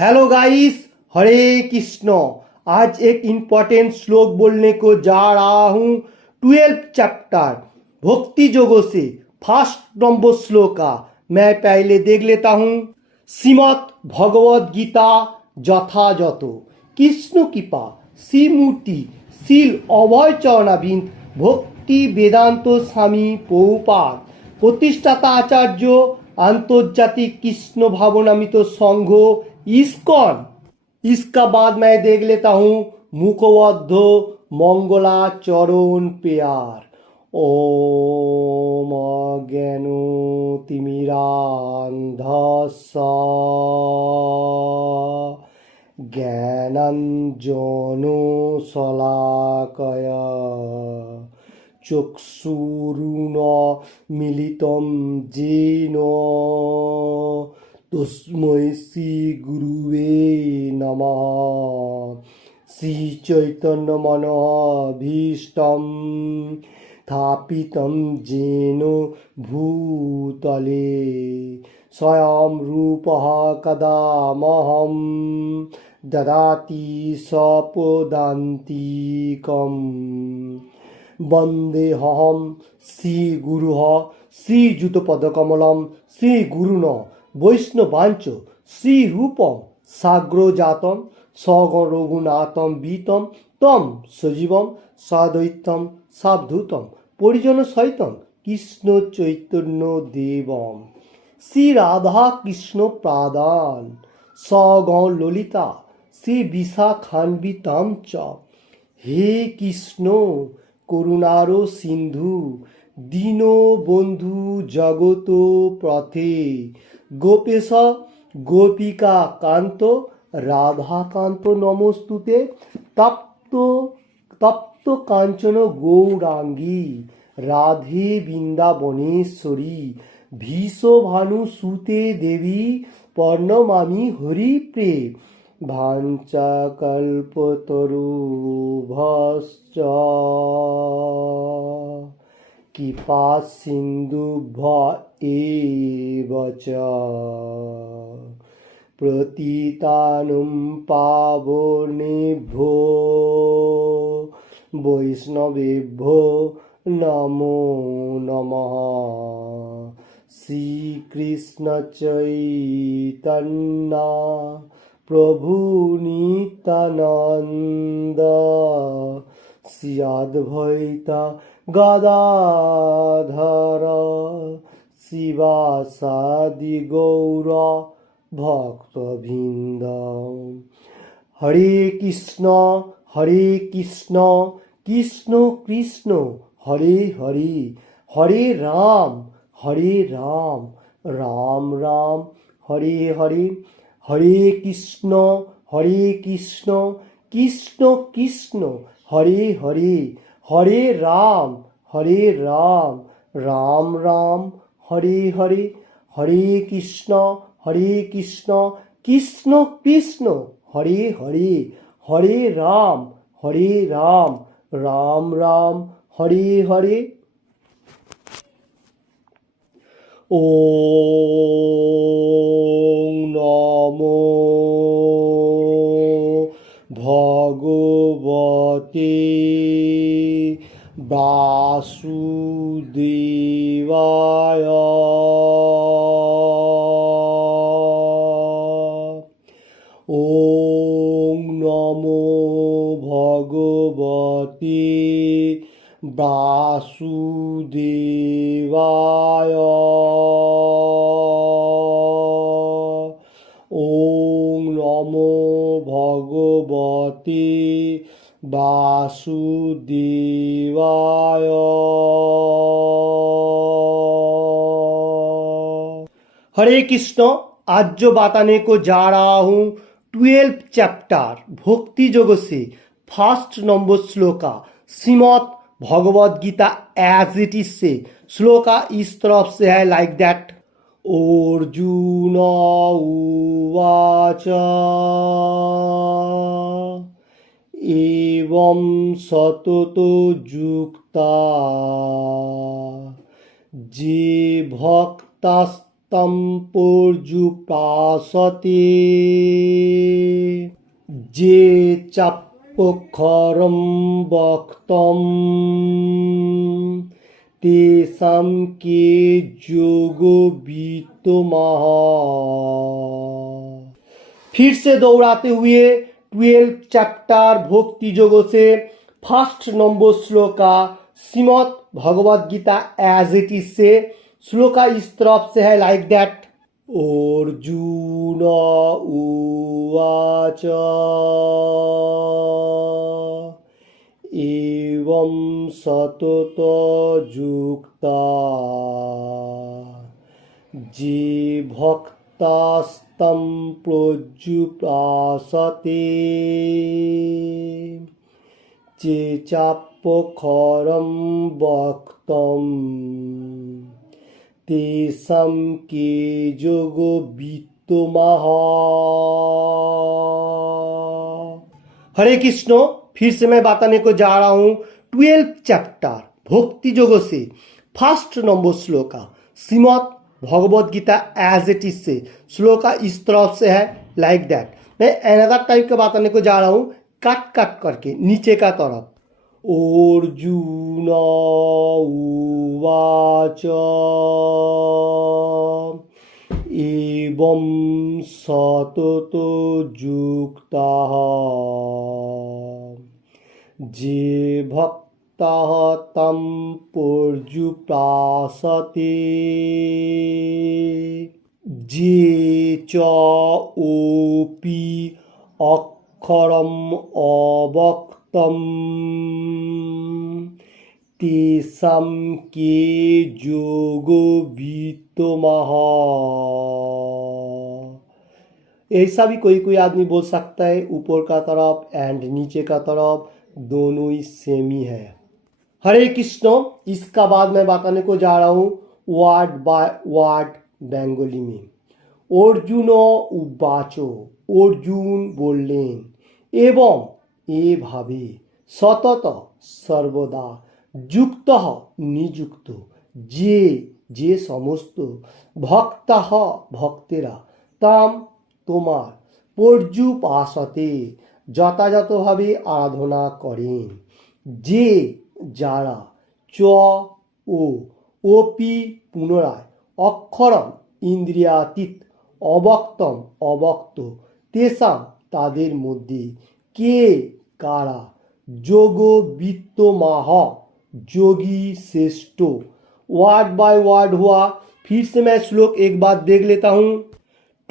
Hello guys, हरे कृष्ण। आज एक important श्लोक बोलने को जा रहा हूँ। 12th चैप्टर भक्ति जोगों से फर्स्ट नंबर श्लोका मैं पहले देख लेता हूँ। श्रीमद् भगवद गीता যথাযথ কৃষ্ণ কৃপা শ্রীমূর্তি শিল অভয় চরণাবিন্দ ভক্তি বেদান্ত স্বামী প্রভুপাদ প্রতিষ্ঠাতা আচার্য आंतर्जातिक कृष्ण भावनामित संघ इस्कॉन। इसका बाद मैं देख लेता हूँ मुखबद्ध मंगलाचरण प्यार। ओम ज्ञानो तिमिरान्धस्य ज्ञानाञ्जनो शलाकया चक्षुरुन्मीलितं येन तस्मै श्रीगुरुवे नमः। श्रीचैतन्यमनोभीष्टं स्थापितं येन भूतले स्वयं रूपः कदा मह्यं ददाति स्वपदान्तिकम्। वन्देऽहं श्रीगुरुः श्रीयुतपदकमलं श्रीगुरुन् वैष्णवांच श्रीरूपं साग्रजातं सगरघुनाथं वीतं तं सजीवं साद्वैतं सावधूतं परिजनसहितं कृष्ण चैतन्य देवं श्री राधा कृष्ण प्रादान सगण ललिता श्री विशाखान्वितां च। हे कृष्ण করুণার সিন্ধু দীনবন্ধু জগত পথে গোপেশ গোপিকা কান্ত রাধাকান্ত নমস্তুতে। তপ্ত তপ্ত কাঞ্চন গৌরাঙ্গী রাধে বৃন্দাবনেশ্বরী ভীষভানু সুতে দেবী পর্ণমামি হরিপ্রে। ভাঞ্চাকল্পতরুভশ্চ কৃপা সিন্ধুভ্য এব চ পতিতানাং পাবনেভ্যো বৈষ্ণবেভ্যো নমো নমঃ। শ্রীকৃষ্ণ চৈতন্য प्रभु नित्यानंद श्री अद्वैता गदाधर शिवासादि गौर भक्तवृंद। हरे कृष्ण कृष्ण कृष्ण हरे हरे हरे राम राम राम हरे हरे। हरे कृष्ण कृष्ण कृष्ण हरे हरे हरे राम राम राम हरे हरे। हरे कृष्ण कृष्ण कृष्ण हरे हरे हरे राम राम राम हरे हरे। ओम नमो भगवते वासुदेवाय। ओम नमो भगवते वासुदेवाय। ओम नमो भगवते वासुदेवाय। हरे कृष्ण। आज जो बताने को जा रहा हूँ 12th चैप्टर भक्ति योग से फर्स्ट नंबर श्लोका Shrimad Bhagavad Gita as it is से। श्लोका इस तरफ से है लाइक दैट। अर्जुन उवाच एवं सततो युक्ता जे भक्तास्ते तं पर्युपासते যে চাপ্যক্ষরম বক্তম তেষাং কে যোগবিত্তমঃ। फिर से दौड़ाते हुए 12 चैप्टर भक्ति योग से फर्स्ट नंबर श्लोका Shrimad Bhagavad Gita as it is से श्लोका इस तरफ से है लाइक दैट। अर्जुन उवाच एवं सतत युक्ता जे भक्तास्तं पर्युपासते जे चाप्यक्षरं वक्तं तेषां के योगवित्तमः। हरे कृष्ण। फिर से मैं बताने को जा रहा हूँ 12 चैप्टर भक्ति योग से फर्स्ट नंबर श्लोका Shrimad Bhagavad Gita as it is से श्लोका इस तरफ से है लाइक दैट। मैं अनदर टाइप का बताने को जा रहा हूँ कट कट करके नीचे का तरफ। अर्जुन उवाच एवं सतत युक्तः जे भक्तः तं पर्युपासते जे च ओपि अक्षरम् अवक्तं तेषां के योगवित्तमः। ऐसा भी कोई कोई आदमी बोल सकता है ऊपर का तरफ एंड नीचे का तरफ दोनों ही सेम ही है। हरे कृष्ण। इसका बाद मैं बताने को जा रहा हूँ वर्ड बाय वर्ड बेंगली में। अर्जुन उवाचो अर्जुन बोलें एवं एभावे सतत सर्वदा युक्त नियुक्त जे जे समस्त भक्त भक्तेरा ताम তোমার পর্যুপাসতে যথাযথভাবে আরাধনা করেন যে যারা চ ও ওপি পুনরায় অক্ষরম ইন্দ্রিয়াতীত অবক্তম অবক্ত তেষাং তাদের মধ্যে কে কারা যোগবিত্তমः যোगी श्रेष्ठ। वर्ड बाय वर्ड हुआ। फिर से मैं श्लोक एक बार देख लेता हूँ।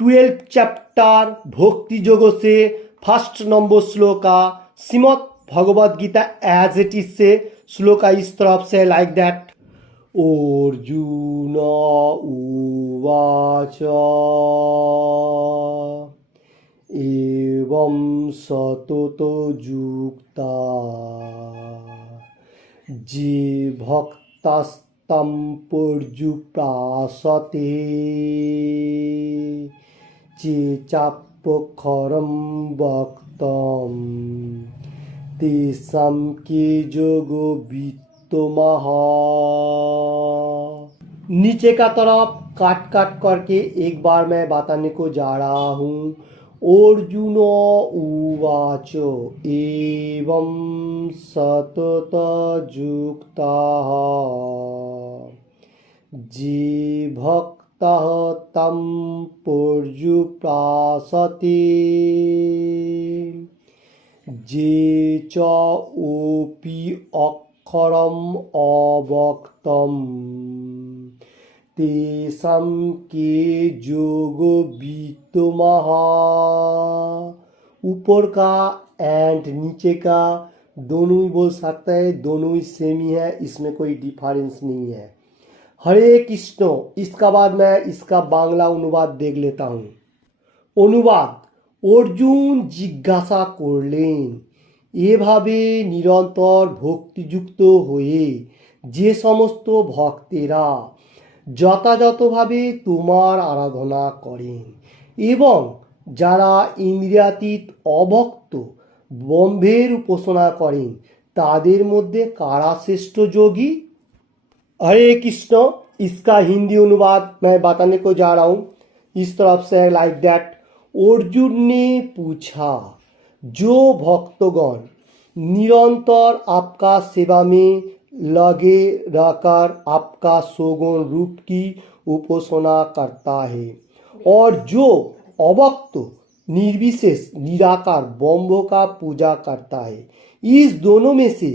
12 चैप्टर भक्ति योग से फर्स्ट नंबर श्लोका Shrimad Bhagavad Gita as it is से श्लोका इस तरफ से लाइक दैट। अर्जुन उवाच एवं सतत युक्ता जे भक्तास्तं पर्युपासते जे चाप्यक्षरं वक्तं तेषां के योगवित्तमः। नीचे का तरफ काट काट करके एक बार मैं बताने को जा रहा हूँ। अर्जुन उवाच एवं सतत युक्तः जे भक्तः तं पर्युपासते जे च ओपि अक्षरम् अवक्तं तेषां के योगवित्तमः। ऊपर का एंड नीचे का दोनों ही बोल सकता है, दोनों ही सेम ही है, इसमें कोई डिफरेंस नहीं है। हरे कृष्ण। इसका बाद मैं इसका बांग्ला अनुवाद देख लेता हूँ। অনুবাদ। অর্জুন জিজ্ঞাসা করলেন এভাবে নিরন্তর ভক্তিযুক্ত হয়ে যে সমস্ত ভক্তেরা যথাযথভাবে তোমার আরাধনা করেন এবং যারা ইন্দ্রিয়াতীত অভক্ত ব্রহ্মের উপাসনা করেন তাদের মধ্যে কারা শ্রেষ্ঠ যোগী। हरे कृष्ण। इसका हिंदी अनुवाद मैं बताने को जा रहा हूं। इस तरफ से लाइक दैट। अर्जुन ने पूछा, जो भक्तगण निरंतर आपका सेवा में लगे रहकर आपका सौगुण रूप की उपासना करता है और जो अवक्त निर्विशेष निराकार ब्रह्म का पूजा करता है, इस दोनों में से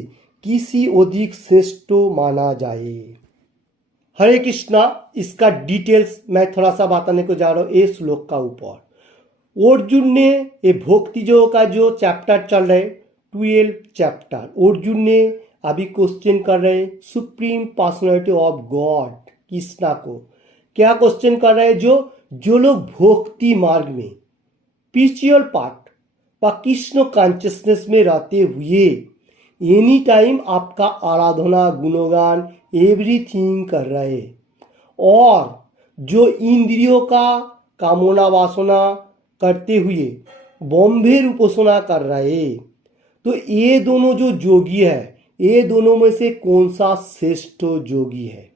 किसी अधिक श्रेष्ठ माना जाए। हरे कृष्णा। इसका डिटेल्स मैं थोड़ा सा बताने को जा रहा हूँ इस श्लोक का ऊपर। अर्जुन ने ये भक्ति योग का जो चैप्टर चल रहा है 12 चैप्टर, अर्जुन ने अभी क्वेश्चन कर रहे हैं supreme personality of God Krishna को। क्या क्वेश्चन कर रहे हैं? जो लोग भक्ति मार्ग में स्पिरिचुअल पार्ट व कृष्ण कॉन्शियसनेस में रहते हुए एनी टाइम आपका आराधना गुणगान एवरीथिंग कर रहे और जो इंद्रियों का कामना वासना करते हुए ब्रह्मेर उपासना कर रहे, तो ये दोनों जो योगी है, ये दोनों में से कौन सा श्रेष्ठ योगी है?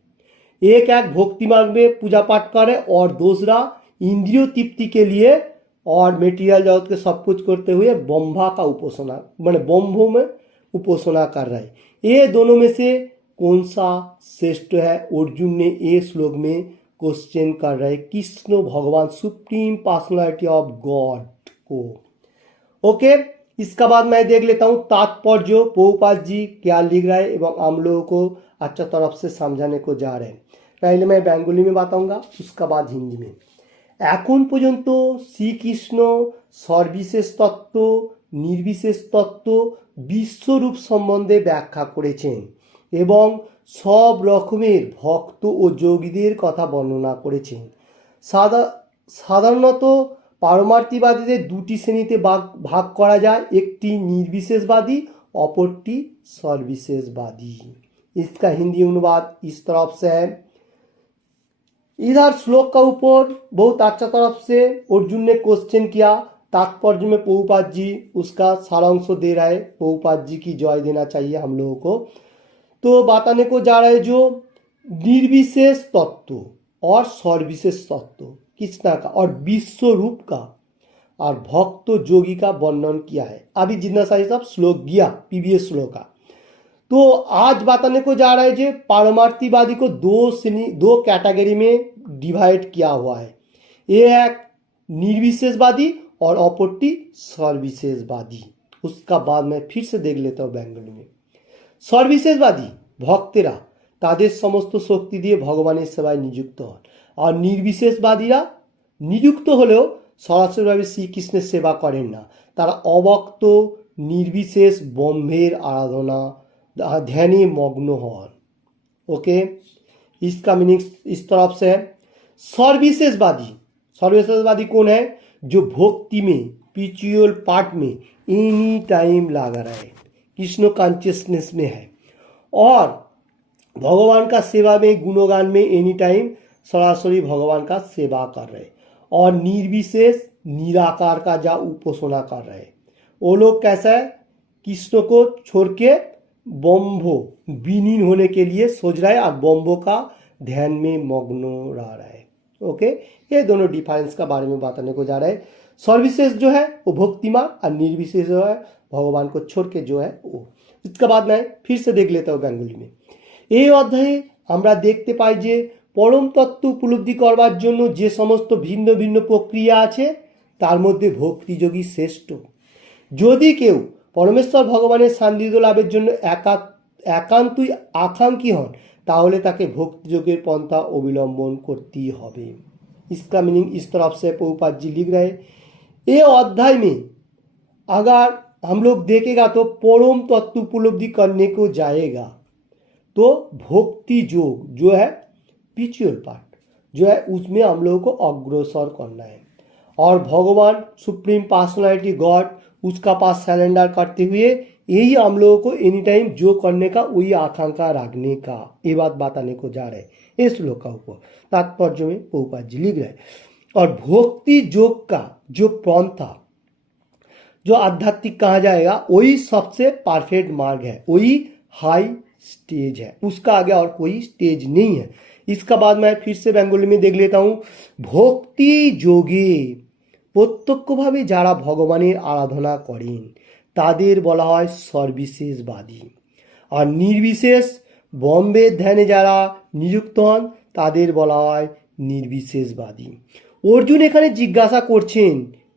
एक भक्ति मार्ग में पूजा पाठ करे और दूसरा इंद्रियों तृप्ति के लिए और मेटीरियल जगत के सब कुछ करते हुए ब्रह्मा का उपासना मैंने ब्रह्मो में उपासना कर रहा है। ये दोनों में से कौन सा श्रेष्ठ है? अर्जुन ने ये श्लोक में क्वेश्चन कर रहे कृष्ण भगवान सुप्रीम पर्सनालिटी ऑफ गॉड को। ओके, इसका बाद मैं देख लेता हूँ तात्पर्य प्रभुपाद जी क्या लिख रहा है एवं हम लोगों को अच्छा तरफ से समझाने को जा रहे हैं। पहले मैं बेंगोली में बताऊंगा, उसका बाद हिंदी में। এখন পর্যন্ত শ্রীকৃষ্ণ সর্ববিশেষ তত্ত্ব নির্বিশেষ তত্ত্ব বিশ্বরূপ সম্বন্ধে ব্যাখ্যা করেছেন এবং সব রকমের ভক্ত ও যোগীদের কথা বর্ণনা করেছেন। সাধারণত পারমার্থিবাদীদের দুটি শ্রেণীতে ভাগ করা যায়, একটি निर्विशेषवादी অপরটি सर्वविशेषवादी। इसका हिंदी अनुवाद इस तरफ से है। इधर श्लोक का ऊपर बहुत अच्छा तरफ से अर्जुन ने क्वेश्चन किया, तात्पर्य में प्रभुपाद जी उसका सारांश दे रहा है। प्रभुपाद जी की जय देना चाहिए हम लोगों को। तो बताने को जा रहा है जो निर्विशेष तत्व और सर्वविशेष तत्व कृष्णा का और विश्व रूप का और भक्त जोगी का वर्णन किया है। अभी जितना सारी सब श्लोक गया प्रीवियस श्लोक का। तो आज बताने को जा रहा है जो पारमार्थीवादी को दो कैटेगरी में डिवाइड किया हुआ है। एक निर्विशेषवादी और अपरटी सर्वविशेषवादी। उसका बाद में फिर से देख लेता हूँ बेंगली में। सर्वविशेषवादी भक्तेरा तादेर समस्त शक्ति दिए भगवान सेवाय नियुक्त हन और निर्विशेषवादीरा नियुक्त हलेও सरासरिभाবে श्रीकृष्णের सेवा करें ना, तारा अभक्त निर्विशेष ब्रह्मेर आराधना ध्याने मग्न हन। ओके, इसका मीनिंग इस तरफ से है। सर्वविशेषवादी कौन है? जो भक्ति में स्पिरिचुअल पार्ट में एनी टाइम लगा रहा है, कृष्ण कॉन्शियसनेस में है और भगवान का सेवा में गुणगान में एनी टाइम सरासरी भगवान का सेवा कर रहे और निर्विशेष निराकार का जा उपासना कर रहे। वो लोग कैसा है? कृष्ण को छोड़ के ब्रह्म विलीन होने के लिए सोच रहा है और ब्रह्म का ध्यान में मग्न रह रहा है। ओके, ये दोनों डिफरेंस का बारे में बताने को जा रहा है। सर्वविशेष जो है वो भक्तिमान और निर्विशेष जो है भगवान को छोड़ के जो है वो। इसके बाद मैं फिर से देख लेता हूँ बेंगली में। এই অধ্যায়ে আমরা দেখতে পাই যে পরম তত্ত্ব উপলব্ধি করবার জন্য যে সমস্ত ভিন্ন ভিন্ন প্রক্রিয়া আছে তার মধ্যে ভক্তিযোগী শ্রেষ্ঠ। যদি কেউ পরমেশ্বর ভগবানের সান্নিধ্য লাভের জন্য একান্তই আকাঙ্ক্ষী হন তাহলে তাকে ভক্তিযোগের পন্থা অবলম্বন করতেই হবে। इसका मीनिंग इस तरफ से प्रभुपाद जी लिख रहे हैं। ये अध्याय में अगर हम लोग देखेगा तो परम तत्व उपलब्धि करने को जाएगा तो भक्ति योग जो है स्पिरिचुअल पार्ट जो है उसमें हम लोगों को अग्रसर करना है और भगवान सुप्रीम पर्सनालिटी गॉड उसका पास सरेंडर करते हुए यही हम लोगों को एनी टाइम जो करने का वही आकांक्षा रखने का ये बात बताने को जा रहे हैं इस श्लोक का ऊपर। तात्पर्य में प्रभुपाद जी लिख रहे हैं और भक्ति योग का जो पंथा जो आध्यात्मिक कहा जाएगा वही सबसे परफेक्ट मार्ग है, वही हाई स्टेज है, उसका आगे और कोई स्टेज नहीं है। इसका बाद मैं फिर से बंगाली में देख लेता हूँ। ভক্তি যোগে প্রত্যক্ষভাবে যারা ভগবানের আরাধনা করেন তাদের বলা হয় সর্ববিশেষবাদী। আর নির্বিশেষ ব্রহ্মের ধ্যানে যারা নিযুক্ত হন তাদের বলা হয় নির্বিশেষবাদী। অর্জুন এখানে জিজ্ঞাসা করছেন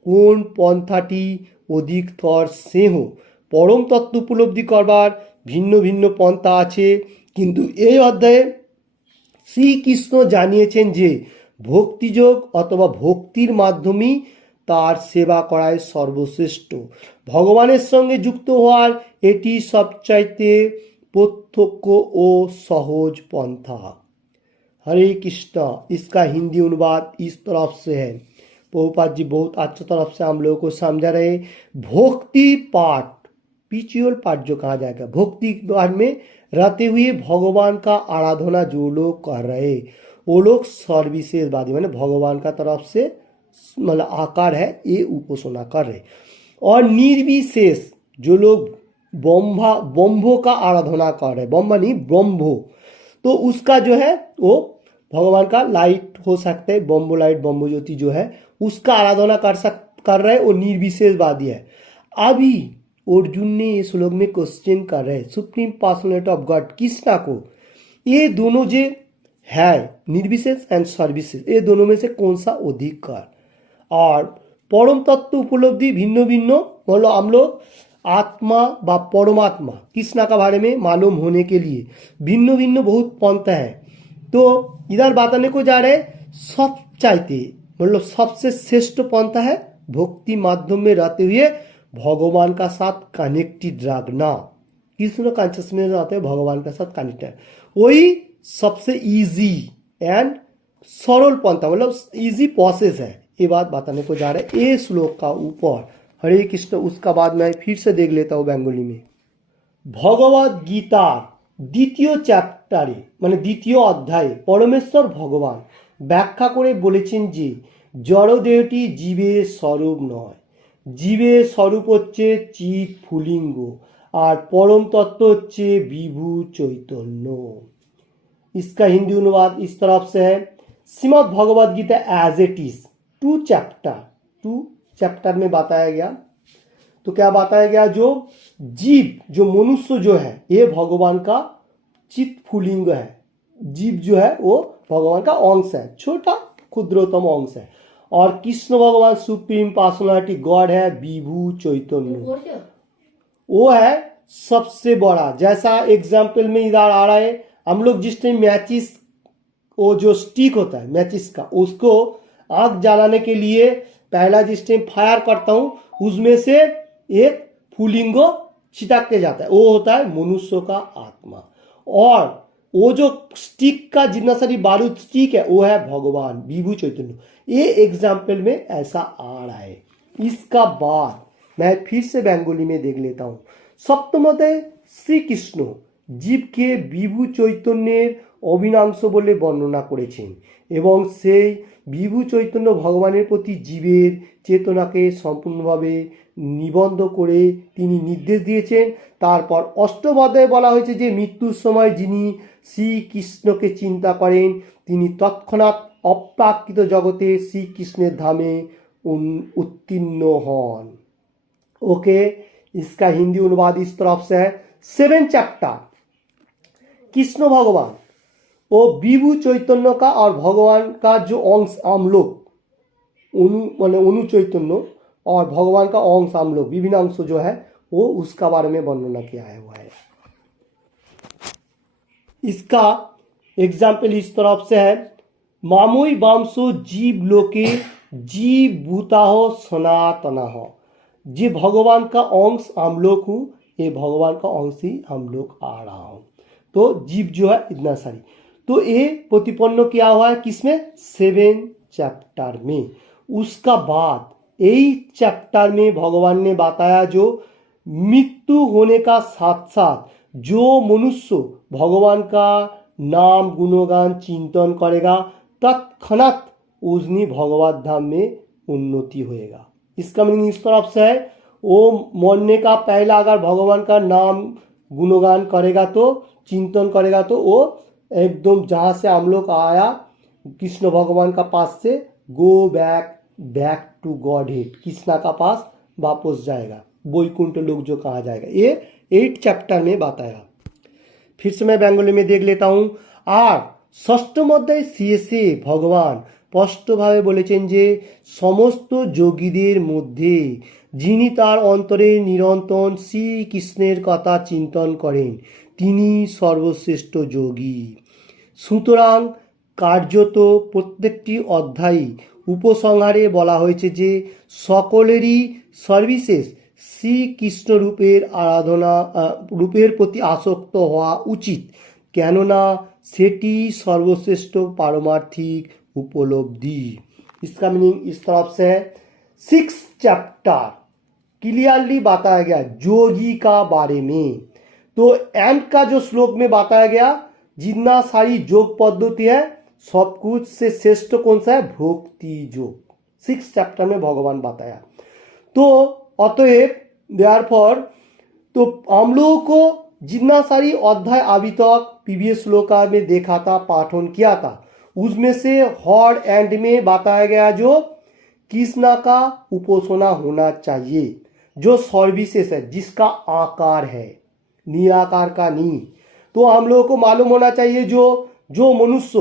কোন পন্থাটি অধিকতর স্নেহ। পরম তত্ত্ব উপলব্ধি করবার ভিন্ন ভিন্ন পন্থা আছে, কিন্তু এই অধ্যায়ে শ্রীকৃষ্ণ জানিয়েছেন যে ভক্তিযোগ অথবা ভক্তির মাধ্যমেই তার সেবা করাই সর্বশ্রেষ্ঠ। ভগবানের সঙ্গে যুক্ত হওয়ার এটি সবচাইতে প্রত্যক্ষ ও সহজ पंथा। हरे कृष्ण। इसका हिंदी अनुवाद इस तरफ से है। प्रभुपाद जी बहुत अच्छी तरफ से हम लोगों को समझा रहे। भक्ति पाठ, स्पिरिचुअल पाठ जो कहा जाएगा, भक्ति पाठ में रहते हुए भगवान का आराधना जो लोग कर रहे वो लोग सर्वविशेषवादी, माने भगवान का तरफ से मतलब आकार है ये उपासना कर रहे। और निर्विशेष जो लोग ब्रह्मो का आराधना कर रहे, ब्रह्म नहीं ब्रह्मो, तो उसका जो है वो भगवान का लाइट हो सकता है, ब्रह्मो लाइट ब्रह्मो ज्योति जो है उसका आराधना कर रहे वो निर्विशेषवादी है। अभी अर्जुन ने ये श्लोक में क्वेश्चन कर रहे supreme personality of God Krishna को, ये दोनों जो है निर्विशेष एंड सर्वविशेष, ये दोनों में से कौन सा अधिक कर। और परम तत्व उपलब्धि भिन्न भिन्न, मतलब हम लोग आत्मा व परमात्मा कृष्णा का बारे में मालूम होने के लिए भिन्न भिन्न बहुत पंथा है। तो इधर बताने को जा रहे सब चाहते मतलब सबसे श्रेष्ठ पंथा है भक्ति माध्यम में रहते हुए भगवान का साथ कनेक्टेड रखना। कृष्ण कॉन्शियसनेस रहते हैं भगवान के साथ कनेक्टेड, वही सबसे इजी एंड सरल पंथा, मतलब इजी प्रोसेस है। ये बात बताने को जा रहे हैं ये श्लोक का ऊपर। हरे कृष्ण। उसका बाद मैं फिर से देख लेता हूँ बंगाली में। भगवद गीता द्वितीय চ্যাপ্টারে মানে দ্বিতীয় অধ্যায়ে পরমেশ্বর ভগবান ব্যাখ্যা করে বলেছেন যে জড়দেহটি জীবের স্বরূপ নয়, জীবের স্বরূপ হচ্ছে চিৎ ফুলিঙ্গ আর পরম তত্ত্ব হচ্ছে বিভু চৈতন্য। इसका हिंदी अनुवाद इस तरफ से है। Shrimad Bhagavad Gita as it is two chapter में बताया गया। तो क्या बताया गया, जो जीव जो मनुष्य जो है ये भगवान का चित फुलिंग है, जीव जो है वो भगवान का अंश है, छोटा क्षुद्रतम अंश है। और कृष्ण भगवान सुप्रीम पर्सनालिटी गॉड है विभु चैतन्य, वो है सबसे बड़ा। जैसा एग्जाम्पल में इधर आ रहा है, हम लोग जिस टाइम मैचिस वो जो स्टिक होता है मैचिस का उसको आग जलाने के लिए पहला जिस टाइम फायर करता हूँ उसमें से एक फुलिंगो छिटक के जाता है, वो होता है मनुष्य का आत्मा। और वो जो स्टिक का जितना सारी बारूद स्टिक है वो है भगवान विभु चैतन्य। ये एग्जाम्पल में ऐसा आ रहा है। इसका बाद मैं फिर से बंगाली में देख लेता हूँ। सप्तम अध्याय श्री कृष्ण জীবকে বিভু চৈতন্যের অবিনাংশ বলে বর্ণনা করেছেন এবং সেই বিভু চৈতন্য ভগবানের প্রতি জীবের চেতনাকে সম্পূর্ণভাবে নিবন্ধ করে তিনি নির্দেশ দিয়েছেন। তারপর অষ্টম অধ্যায়ে বলা হয়েছে যে মৃত্যুর সময় যিনি শ্রীকৃষ্ণকে চিন্তা করেন তিনি তৎক্ষণাৎ অপ্রাকৃত জগতে শ্রীকৃষ্ণের ধামে उत्तीर्ण हन। ओके, इसका हिंदी अनुवाद इस तरफ से है। 7 चैप्टर कृष्ण भगवान वो विभु चैतन्य का और भगवान का जो अंश हम लोग अनु चैतन्य और भगवान का अंश हम लोग विभिन्न अंश जो है वो उसका बारे में वर्णना किया हुआ है। इसका एग्जाम्पल इस तरफ से है। मामोई वामसो जीव लोके जीव भूता हो सनातना हो, जे भगवान का अंश हम लोग हूँ, ये भगवान का अंश ही हम लोग आ रहा हूँ। तो जीव जो है इतना सारी, तो ये प्रतिपन्न किया हुआ है किसमें 7 चैप्टर में। उसका बाद 8 चैप्टर में भगवान ने बताया जो मृत्यु होने का साथ साथ जो मनुष्य भगवान का नाम गुणगान चिंतन करेगा तत्क्षणात उसनी भगवत धाम में उन्नति होएगा। इसका मीनिंग इस तरफ से है, वो मरने का पहला अगर भगवान का नाम गुणगान करेगा तो चिंतन करेगा तो वो एकदम जहाँ से हम लोग आया कृष्ण भगवान का पास से, go back back to godhead, Krishna का पास वापस जाएगा, वैकुंठ लोग जो कहा जाएगा, ये 8 चैप्टर में बताया। फिर से मैं बेंगली में देख लेता हूँ। আর ষষ্ঠম অধ্যায় শেষে ভগবান স্পষ্টভাবে বলেছেন যে সমস্ত যোগীদের মধ্যে যিনি তার অন্তরে নিরন্তর শ্রীকৃষ্ণের কথা চিন্তন করেন তিনি সর্বশ্রেষ্ঠ যোগী। সুতরাং কার্যত প্রত্যেকটি অধ্যায়ে উপসংহারে বলা হয়েছে যে সকলেরই সর্বশেষ শ্রীকৃষ্ণ রূপের আরাধনা রূপের প্রতি আসক্ত হওয়া উচিত, কেননা সেটি সর্বশ্রেষ্ঠ पारमार्थिक उपलब्धि। इसका मीनिंग इस तरफ से 6 चैप्टर क्लियरली बताया गया योगी का बारे में। तो एंड का जो श्लोक में बताया गया जितना सारी योग पद्धति है सब कुछ से श्रेष्ठ कौन सा है, भक्ति योग। 6 चैप्टर में भगवान बताया। तो अतएव देयरफॉर तो हम लोगों को जितना सारी अध्याय अभी तक प्रीवियस श्लोका में देखा था, पाठन किया था, उसमें से हर एंड में बताया गया जो कृष्णा का उपासना होना चाहिए, जो सर्विसेस है, जिसका आकार है, निराकार का नहीं। तो हम लोगों को मालूम होना चाहिए जो मनुष्य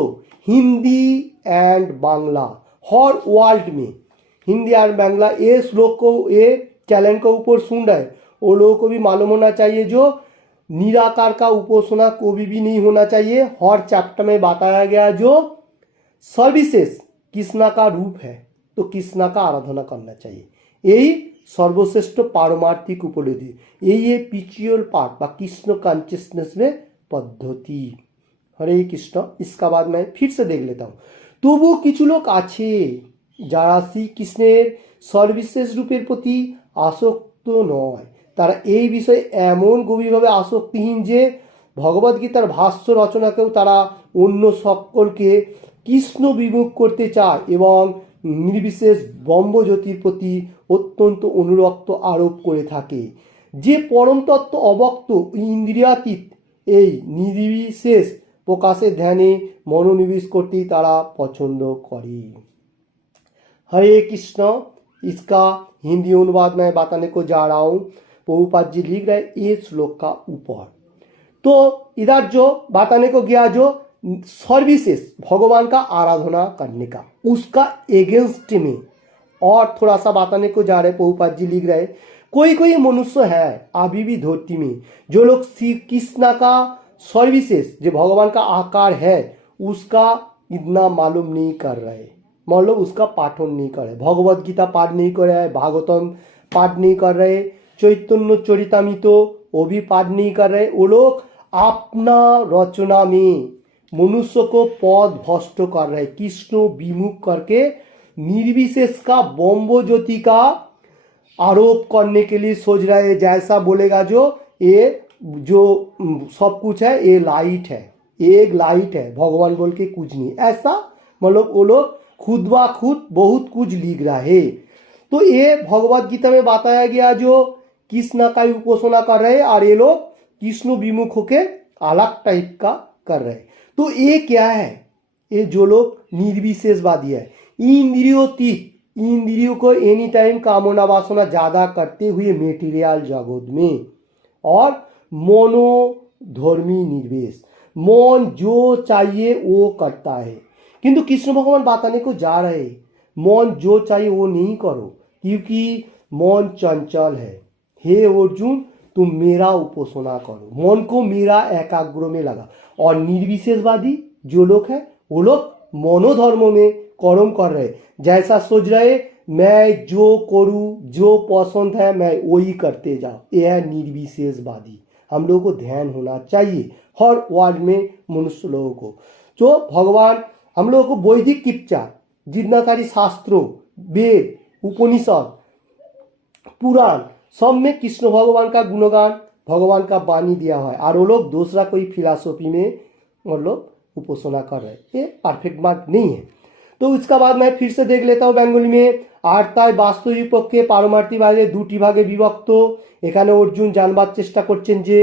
Hindi and Bangla her world में हिंदी एंड बांग्ला ये श्लोक को ये चैनल के ऊपर सुन रहे वो लोगों को भी मालूम होना चाहिए जो निराकार का उपासना कोई भी नहीं होना चाहिए। हर चैप्टर में बताया गया जो सर्विसेस कृष्णा का रूप है तो कृष्णा का आराधना करना चाहिए, यही सर्वश्रेष्ठ पारमार्थिक उपलब्धि, यही है पिचुअल पार्ट বা कृष्ण कॉन्शियसनेस में पद्धति। हरे कृष्ण। इसका बाद मैं फिर से देख लेता हूँ। তবু কিছু লোক আছে যারা শ্রীকৃষ্ণের সর্বশেষ রূপের প্রতি আসক্ত নয়, তারা এই বিষয়ে এমন গভীরভাবে আসক্তিহীন যে ভগবদ্গীতার ভাষ্য রচনাকেও তারা অন্য সকলকে কৃষ্ণ বিমুখ করতে চায় এবং নির্বিশেষ ব্রহ্মজ্যোতির প্রতি অত্যন্ত অনুরক্ত আরোপ করে থাকে। যে পরম তত্ত্ব অবক্ত ইন্দ্রিয়াতীত এই নির্বিশেষ প্রকাশের ধ্যানে মনোনিবেশ করতেই তারা পছন্দ করে। हरे कृष्ण। इसका हिंदी अनुवाद मैं बताने को जा रहा हूँ। प्रभुपाद जी लिख रहे ये श्लोक का ऊपर। तो इधर जो बताने को गया जो सर्विसेस भगवान का आराधना करने का उसका एगेंस्ट में और थोड़ा सा बताने को जा रहे। प्रभुपाद जी लिख रहे कोई कोई मनुष्य है अभी भी धरती में जो लोग श्री कृष्ण का सर्विसेस जो भगवान का आकार है उसका इतना मालूम नहीं कर रहे, मतलब उसका पाठन नहीं कर रहे, भगवत गीता पाठ नहीं कर रहे, भागवतम पाठ नहीं कर रहे, चैतन्य चरितामृत वो भी पाठ नहीं कर रहे। वो लोग अपना रचना में मनुष्य को पद भ्रष्ट कर रहे, कृष्ण विमुख करके निर्विशेष का ब्रह्म ज्योति का आरोप करने के लिए सोच रहे हैं। जैसा बोलेगा जो ये जो सब कुछ है ये लाइट है, एक लाइट है, भगवान बोल के कुछ नहीं, ऐसा मतलब वो लोग खुद ब खुद बहुत कुछ लिख रहा है। तो ये भगवत गीता में बताया गया जो कृष्ण का उपासना कर रहे और ये लोग कृष्ण विमुख होके अलग टाइप का कर रहे। तो ये क्या है, ये जो लोग निर्विशेषवादी है, इंद्रियोतीत, इंद्रियों को एनी टाइम कामना वासना ज्यादा करते हुए मेटीरियल जगत में और मोनोधर्मी निर्वेश, मन जो चाहिए वो करता है। किंतु कृष्ण भगवान बताने को जा रहे मन जो चाहिए वो नहीं करो क्योंकि मन चंचल है। हे अर्जुन तुम मेरा उपासना करो, मन को मेरा एकाग्र में लगा। और निर्विशेषवादी जो लोग हैं वो लोग मनोधर्म में कर्म कर रहे, जैसा सोच रहे मैं जो करूँ जो पसंद है मैं वही करते जाओ, यह है निर्विशेषवादी। हम लोगों को ध्यान होना चाहिए हर वर्ल्ड में मनुष्य लोगों को। जो भगवान हम लोगों को वैदिक किप्चा जितना सारी शास्त्रों वेद उपनिषद पुराण सब में कृष्ण भगवान का गुणगान भगवान का वाणी दिया है और वो लोग दूसरा कोई फिलॉसफी में वो लोग उपासना कर रहे, ये परफेक्ट बात नहीं है। तो इसका बाद मैं फिर से देख लेता हूँ बेंगली में। আর তাই বাস্তবিক পক্ষে পারমার্থিকবাদে দুটি ভাগে বিভক্ত। এখানে অর্জুন জানবার চেষ্টা করছেন যে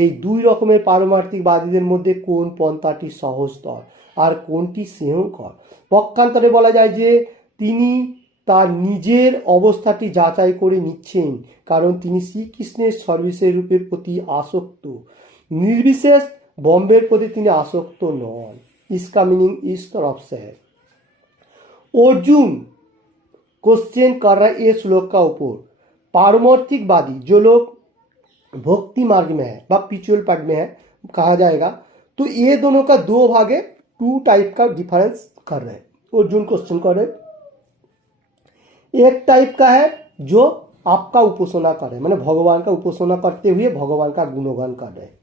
এই দুই রকমের পারমার্থিকবাদীদের মধ্যে কোন পন্থাটি সহজতর আর কোনটি শ্রেয়ঙ্কর। পক্ষান্তরে বলা যায় যে তিনি তার নিজের অবস্থাটি যাচাই করে নিচ্ছেন, কারণ তিনি শ্রীকৃষ্ণের সার্ভিসের রূপের প্রতি আসক্ত, নির্বিশেষ বম্বের প্রতি তিনি আসক্ত নন। इसका मीनिंग इस तरफ से है। अर्जुन क्वेश्चन कर रहा है ये श्लोक का ऊपर पारमार्थिकवादी जो लोग भक्ति मार्ग में है व स्पिरिचुअल पार्ट में है कहा जाएगा, तो ये दोनों का दो भागे टू टाइप का डिफरेंस कर रहे हैं। अर्जुन क्वेश्चन कर रहे एक टाइप का है जो आपका उपासना कर रहे हैं, माने भगवान का उपासना करते हुए भगवान का गुणगान कर रहे हैं।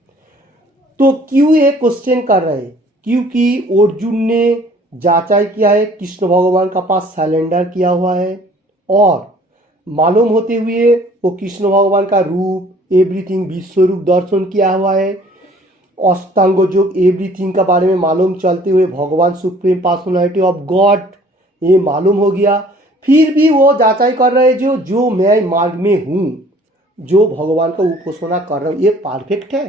तो क्यों ये क्वेश्चन कर रहे हैं? क्योंकि अर्जुन ने जांचाई किया है, कृष्ण भगवान का पास सरेंडर किया हुआ है और मालूम होते हुए वो कृष्ण भगवान का रूप एवरीथिंग विश्व रूप दर्शन किया हुआ है, अष्टांग योग एवरीथिंग का बारे में मालूम चलते हुए भगवान सुप्रीम पर्सनालिटी ऑफ गॉड ये मालूम हो गया। फिर भी वो जांचाई कर रहे हैं जो मैं मार्ग में हूँ, जो भगवान का उपासना कर रहा हूँ, ये परफेक्ट है।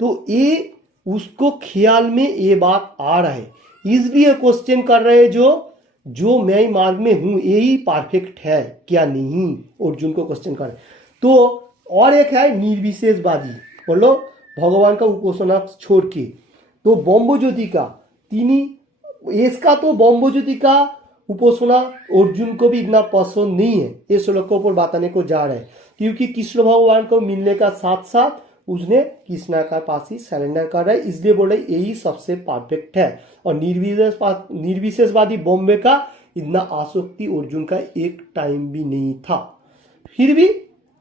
तो ये उसको ख्याल में ये बात आ रहा है, इसलिए क्वेश्चन कर रहे हैं जो मैं मार्ग में हूँ यही परफेक्ट है क्या नहीं, अर्जुन को क्वेश्चन कर रहे। तो और एक है निर्विशेषवादी, बोलो भगवान का उपासना छोड़ के, तो ब्रह्मज्योति का तिनी इसका तो ब्रह्मज्योति का उपासना अर्जुन को भी इतना पसंद नहीं है। ये श्लोक को ऊपर बताने को जा रहे हैं, क्योंकि कृष्ण भगवान को मिलने का साथ साथ उसने कृष्णा का पास ही सरेंडर कर रहा है, इसलिए बोले यही सबसे परफेक्ट है। और निर्विशेषवादी बॉम्बे का इतना आसक्ति अर्जुन का एक टाइम भी नहीं था, फिर भी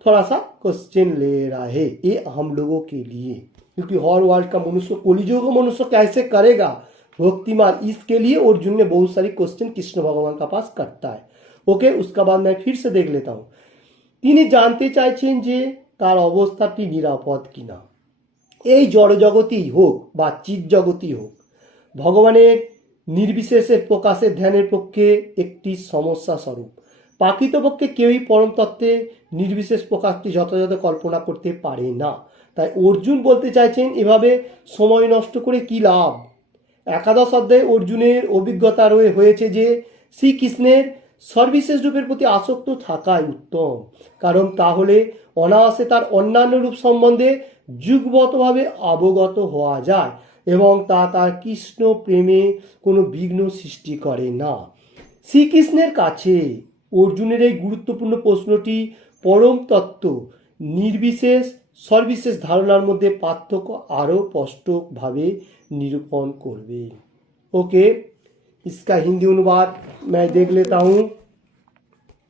थोड़ा सा क्वेश्चन ले रहा है ये हम लोगों के लिए, क्योंकि हर वर्ल्ड का मनुष्य कलिजुग का मनुष्य कैसे करेगा भक्तिमान, इसके लिए अर्जुन ने बहुत सारी क्वेश्चन कृष्ण भगवान का पास करता है। ओके, उसका बाद मैं फिर से देख लेता हूँ। তিনি জানতে চাইছেন যে তার অবস্থাটি নিরাপদ কিনা, এই জড়জগতেই হোক বা চিৎ জগতেই হোক, ভগবানের নির্বিশেষের প্রকাশের ধ্যানের পক্ষে একটি সমস্যা স্বরূপ। প্রকৃতপক্ষে কেউই পরম তত্ত্বে নির্বিশেষ প্রকাশটি যথাযথ কল্পনা করতে পারে না। তাই অর্জুন বলতে চাইছেন এভাবে সময় নষ্ট করে কি লাভ। একাদশ অধ্যায়ে অর্জুনের অভিজ্ঞতা হয়েছে যে শ্রীকৃষ্ণের সর্ববিশেষ রূপের প্রতি আসক্ত থাকাই উত্তম, কারণ তাহলে অনায়াসে তার অন্যান্য রূপ সম্বন্ধে যুগবতভাবে অবগত হওয়া যায় এবং তা তার কৃষ্ণ প্রেমে কোনো বিঘ্ন সৃষ্টি করে না। শ্রীকৃষ্ণের কাছে অর্জুনের এই গুরুত্বপূর্ণ প্রশ্নটি পরম তত্ত্ব নির্বিশেষ সর্ববিশেষ ধারণার মধ্যে পার্থক্য আরও স্পষ্টভাবে निरूपण करवे। ओके, इसका हिंदी अनुवाद मैं देख लेता हूँ।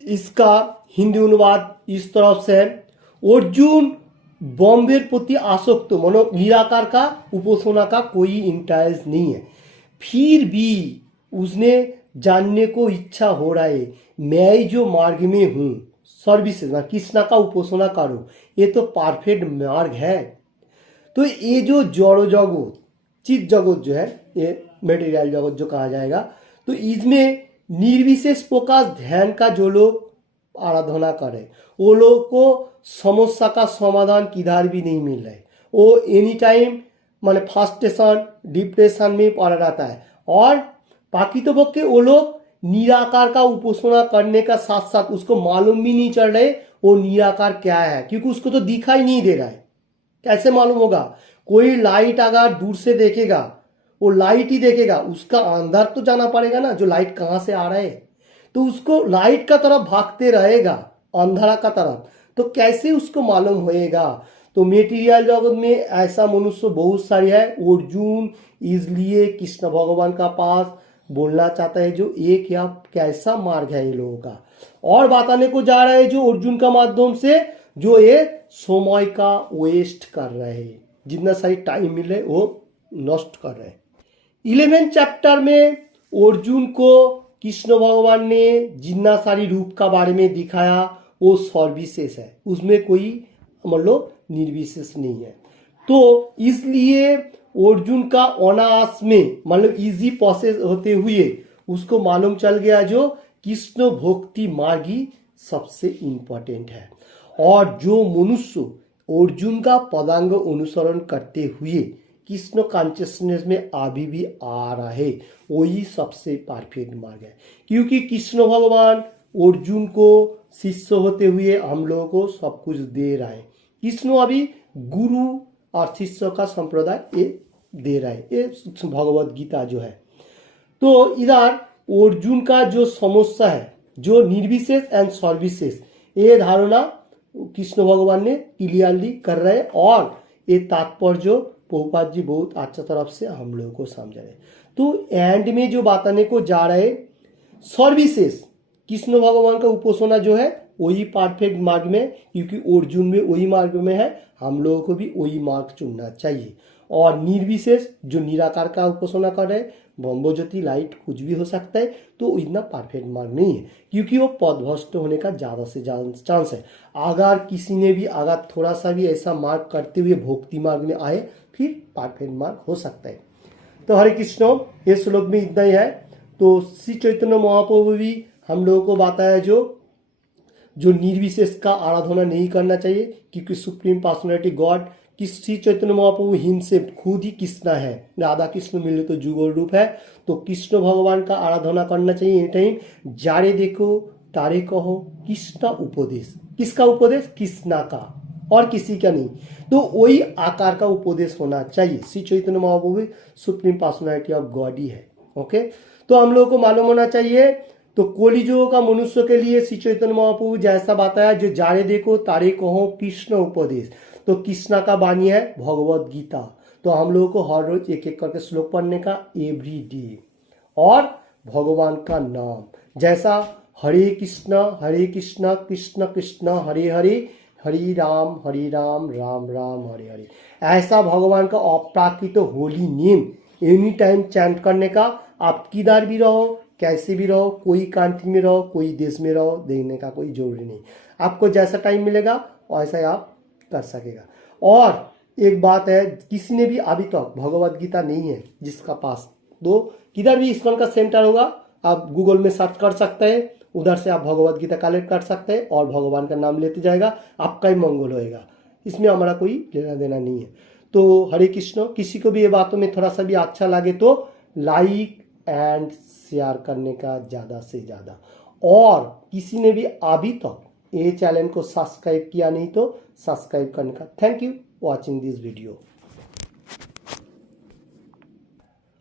इसका हिंदी अनुवाद इस तरफ से, अर्जुन बॉम्बे प्रति आसक्त मनो निराकार का उपासना का कोई इंटरेस्ट नहीं है, फिर भी उसने जानने को इच्छा हो रहा है मैं जो मार्ग में हूँ सर्विसेज कृष्णा का उपासना करो, ये तो परफेक्ट मार्ग है। तो ये जो जड़ जगत चित जगत जो है ये मेटेरियल जगत जो कहा जाएगा, तो इसमें निर्विशेष प्रकाश ध्यान का जो लोग आराधना करे वो लोग को समस्या का समाधान किधर भी नहीं मिल रहा है, वो एनी टाइम माने फ्रस्ट्रेशन डिप्रेशन में पड़ा रहता है। और प्रकृतपक्षे वो लोग निराकार का उपासना करने का साथ साथ उसको मालूम भी नहीं चल रहे वो निराकार क्या है, क्योंकि उसको तो दिखाई नहीं दे रहा है। कैसे मालूम होगा? कोई लाइट अगर दूर से देखेगा वो लाइट ही देखेगा, उसका अंदर तो जाना पड़ेगा ना जो लाइट कहाँ से आ रहा है, तो उसको लाइट का तरफ भागते रहेगा अंधेरा का तरफ, तो कैसे उसको मालूम होएगा। तो मेटीरियल जगत में ऐसा मनुष्य बहुत सारे है। अर्जुन इसलिए कृष्ण भगवान का पास बोलना चाहता है जो एक या कैसा मार्ग है ये लोगों का, और बताने को जा रहा है जो अर्जुन का माध्यम से जो ये समय का वेस्ट कर रहे हैं, जितना सारी टाइम मिल रहे वो नष्ट कर रहे हैं। 11 चैप्टर में अर्जुन को कृष्ण भगवान ने जितना सारी रूप का बारे में दिखाया वो सर्वविशेष है, उसमें कोई मतलब निर्विशेष नहीं है। तो इसलिए अर्जुन का अनायास में मतलब इजी प्रोसेस होते हुए उसको मालूम चल गया जो कृष्ण भक्ति मार्ग ही सबसे इम्पोर्टेंट है। और जो मनुष्य अर्जुन का पदांग अनुसरण करते हुए कृष्ण कॉन्शियसनेस में अभी भी आ रहा है, वही सबसे परफेक्ट मार्ग है। क्योंकि कृष्ण भगवान अर्जुन को शिष्य होते हुए हम लोगों को सब कुछ दे रहा है। कृष्ण अभी गुरु और शिष्य का संप्रदाय ये दे रहा है, ये भगवत गीता जो है। तो इधर अर्जुन का जो समस्या है, जो निर्विशेष एंड सर्विसेस, ये धारणा कृष्ण भगवान ने क्लियरली कर रहे हैं और ये तात्पर्य प्रभुपाद जी बहुत अच्छा तरफ से हम लोगों को समझा रहे। तो एंड में जो बताने को जा रहे सर्विसेस, कृष्ण भगवान का उपासना जो है वही परफेक्ट मार्ग में, क्योंकि अर्जुन में वही मार्ग में है, हम लोगों को भी वही मार्ग चुनना चाहिए। और निर्विशेष जो निराकार का उपासना कर रहे, ब्रह्म ज्योति लाइट कुछ भी हो सकता है, तो इतना परफेक्ट मार्ग नहीं है, क्योंकि वो पदभ्रष्ट होने का ज़्यादा से ज़्यादा चांस है। अगर किसी ने भी अगर थोड़ा सा भी ऐसा मार्ग करते हुए भक्ति मार्ग में आए, फिर परफेक्ट मार्ग हो सकता है। तो हरे कृष्ण, ये श्लोक में इतना ही है। तो श्री चैतन्य महाप्रभु भी हम लोगों को बताया जो निर्विशेष का आराधना नहीं करना चाहिए, क्योंकि supreme personality God Shri Chaitanya Mahaprabhu him से खुद ही कृष्ण है, राधा कृष्ण मिले तो जुगल रूप है। तो कृष्ण भगवान का आराधना करना चाहिए एनी टाइम। जारे देखो तारे कहो कृष्ण उपदेश, किसका उपदेश? कृष्णा का, और किसी का नहीं। तो वही आकार का उपदेश होना चाहिए। Shri Chaitanya Mahaprabhu supreme personality of God ही है। ओके, तो हम लोगों को मालूम होना चाहिए। तो कलियुग का मनुष्य के लिए श्री चैतन्य महाप्रभु जैसा बताया, जो जारे देखो तारे कहो कृष्ण उपदेश, तो कृष्णा का वाणी है भगवत गीता। तो हम लोगों को हर रोज एक एक करके श्लोक पढ़ने का एवरी डे, और भगवान का नाम जैसा हरे कृष्ण कृष्ण कृष्ण हरे हरे, हरि राम राम राम हरे हरे, ऐसा भगवान का अप्राकृत holy name any time chant करने का। आप किधर भी रहो, कैसे भी रहो, कोई कंट्री में रहो, कोई देश में रहो, देखने का कोई जरूरी नहीं। आपको जैसा टाइम मिलेगा वैसा ही आप कर सकेगा। और एक बात है, किसी ने भी अभी तक भगवत गीता नहीं है जिसका पास, तो किधर भी इस्कॉन का सेंटर होगा, आप गूगल में सर्च कर सकते हैं, उधर से आप भगवत गीता कलेक्ट कर सकते हैं और भगवान का नाम लेते जाएगा, आपका ही मंगल होएगा। इसमें हमारा कोई लेना देना नहीं है। तो हरे कृष्ण, किसी को भी ये बातों में थोड़ा सा भी अच्छा लगे तो लाइक एंड शेयर करने का ज़्यादा से ज़्यादा। और किसी ने भी अभी तक ये चैनल को सब्सक्राइब किया नहीं तो सब्सक्राइब करने का। Thank you watching this video.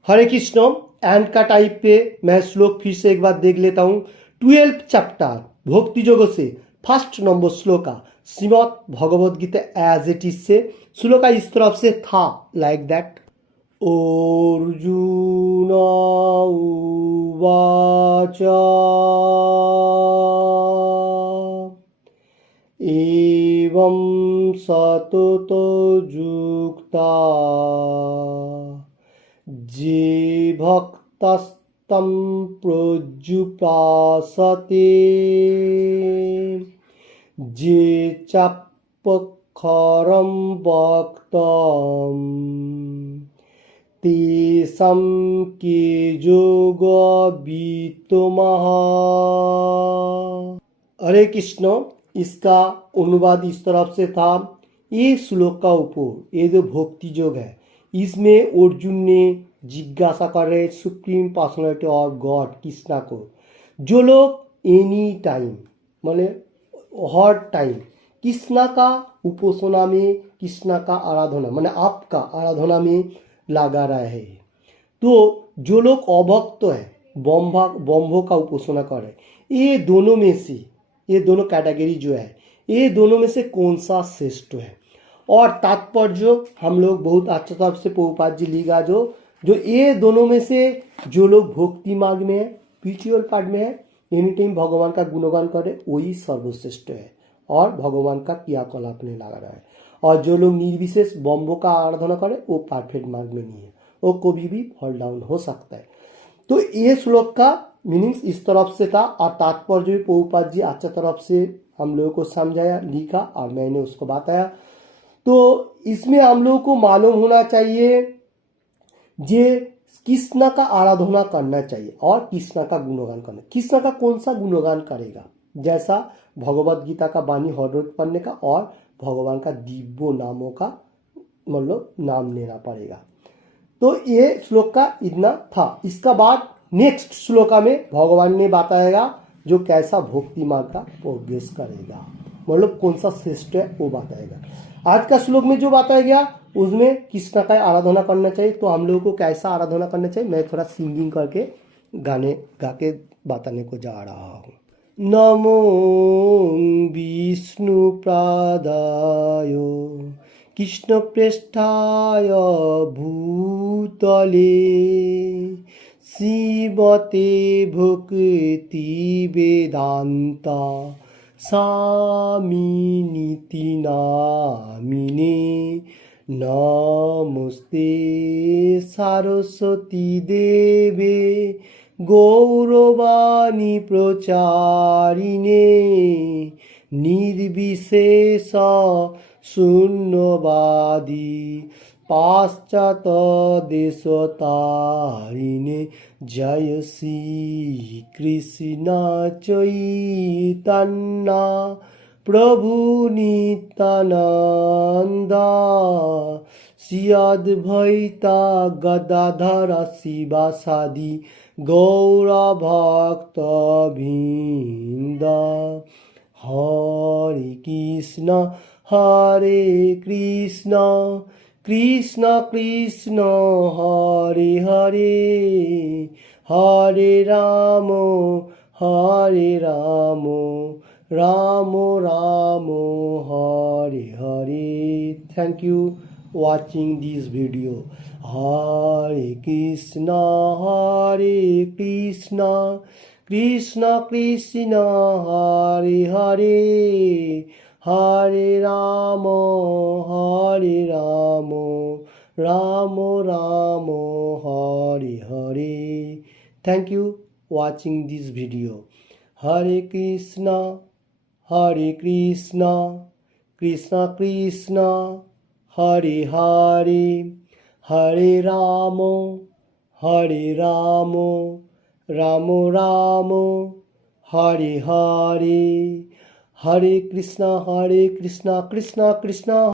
Hare Krishna, and का टाइप पे मैं श्लोक फिर से एक बार देख लेता हूँ। 12th चैप्टर भक्ति योग से फर्स्ट नंबर श्लोक का Shrimad Bhagavad Gita as it is से श्लोक इस तरफ से था, लाइक दैट। अर्जुन उवाच एवं सततो युक्ता जे भक्तस्तं प्रजुपासते जे चाप्यखरं भक्तं तेषां के योगवित्तमः। हरे कृष्ण, इसका अनुवाद इस तरफ से था। ये श्लोक का ऊपर ये जो भक्ति योग है, इसमें अर्जुन ने जिज्ञासा कर रहे supreme personality of God Krishna को, जो लोग एनी टाइम मतलब हर टाइम कृष्णा का उपासना में, कृष्णा का आराधना माने आपका आराधना में लगा रहे हैं। तो जो लोग अभक्त है, ब्रह्म का उपासना करे, ये दोनों में से, ये दोनों कैटेगरी जो है, ये दोनों में से कौन सा श्रेष्ठ है? और तात्पर्य हम लोग बहुत अच्छा तरफ से प्रभुपाद जी लिखा, जो ये दोनों में से जो लोग भक्ति मार्ग में है, स्पिरिचुअल पार्ट में है, एनी टाइम भगवान का गुणगान करे, वही सर्वश्रेष्ठ है और भगवान का क्रियाकलाप में लगा रहा है। और जो लोग निर्विशेष ब्रह्म का आराधना करे, वो परफेक्ट मार्ग में नहीं है, वो कभी भी फॉल डाउन हो सकता है। तो ये श्लोक का मीनिंग्स इस तरफ से था और तात्पर्य भी प्रभुपाद जी अच्छा तरफ से हम लोगों को समझाया, लिखा और मैंने उसको बताया। तो इसमें हम लोगों को मालूम होना चाहिए जे कृष्ण का आराधना करना चाहिए और कृष्ण का गुणगान करना। कृष्ण का कौन सा गुणगान करेगा? जैसा भगवत गीता का वाणी हररोज पढ़ने का और भगवान का दिव्य नामों का मतलब नाम लेना पड़ेगा। तो ये श्लोक का इतना था। इसका बाद नेक्स्ट श्लोका में भगवान ने बताएगा जो कैसा भक्ति मार्ग का प्रोग्रेस करेगा, मतलब कौन सा श्रेष्ठ है वो बताएगा। आज का श्लोक में जो बताया गया उसमें कृष्ण का आराधना करना चाहिए। तो हम लोगों को कैसा आराधना करना चाहिए मैं थोड़ा सिंगिंग करके गाने गा के बताने को जा रहा हूँ। नमो विष्णु प्रादाय कृष्ण पृष्ठाय भूतले शिवते भक्ति वेदांता स्वामिनिति नामिने नमस्ते सरस्वती देवे गौरवाणी प्रचारिणे निर्विशेष शून्यवादी पाश्चात देशतारिणे जय श्री कृष्ण चैतन्य प्रभु नित्यानंद श्री अद्वैता गदाधर शिवासादि गौर भक्त वृंद। Hare Krishna Krishna Krishna Hare Hare Hare Ram Ram Ram Hare Hare. Thank you watching this video. Hare Krishna Krishna Krishna Hare Hare Hare Rama Rama Rama Hare Hare. Thank you watching this video. Hare Krishna Krishna Krishna Hare Hare Hare Rama Rama Rama Hare Hare. Hare Krishna Krishna Krishna